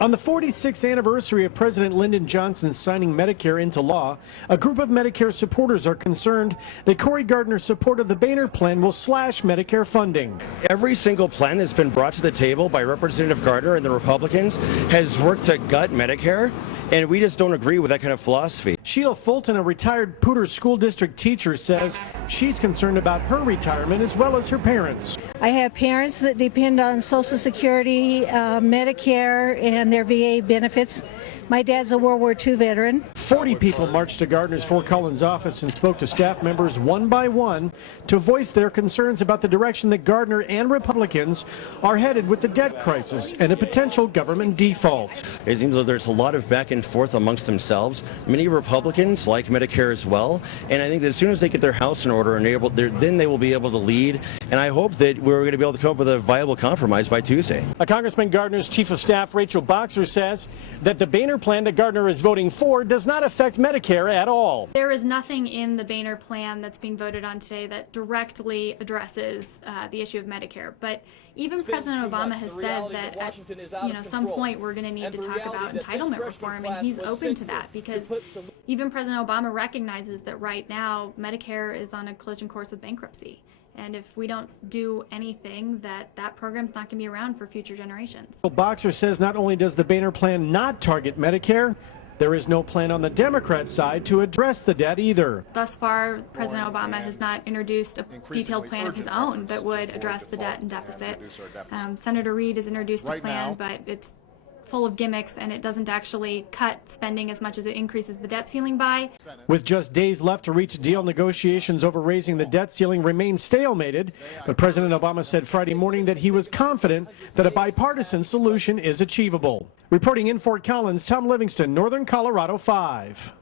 On the 46th anniversary of President Lyndon Johnson signing Medicare into law, a group of Medicare supporters are concerned that Cory Gardner's support of the Boehner plan will slash Medicare funding. Every single plan that's been brought to the table by Representative Gardner and the Republicans has worked to gut Medicare, and we just don't agree with that kind of philosophy. Sheila Fulton, a retired Poudre School District teacher, says she's concerned about her retirement as well as her parents. I have parents that depend on Social Security, Medicare, and their VA benefits. My dad's a World War II veteran. 40 people marched to Gardner's Fort Collins office and spoke to staff members one by one to voice their concerns about the direction that Gardner and Republicans are headed with the debt crisis and a potential government default. It seems like there's a lot of back and forth amongst themselves. Many Republicans like Medicare as well, and I think that as soon as they get their house in order and then they will be able to lead, and I hope that we're going to be able to come up with a viable compromise by Tuesday. Congressman Gardner's chief of staff, Rachel Boxer, says that the Boehner plan that Gardner is voting for does not affect Medicare at all. There is nothing in the Boehner plan that's being voted on today that directly addresses the issue of Medicare. But even President Obama has said that at some point we're going to need to talk about entitlement reform, and he's open to that because even President Obama recognizes that right now Medicare is on a collision course with bankruptcy. And if we don't do anything, that program's not going to be around for future generations. Boxer says not only does the Boehner plan not target Medicare, there is no plan on the Democrat side to address the debt either. Thus far, President Obama has not introduced a detailed plan of his own that would address the debt and deficit. Senator Reid has introduced a plan, but it's full of gimmicks, and it doesn't actually cut spending as much as it increases the debt ceiling by. With just days left to reach deal, negotiations over raising the debt ceiling remain stalemated, but President Obama said Friday morning that he was confident that a bipartisan solution is achievable. Reporting in Fort Collins, Tom Livingston, Northern Colorado 5.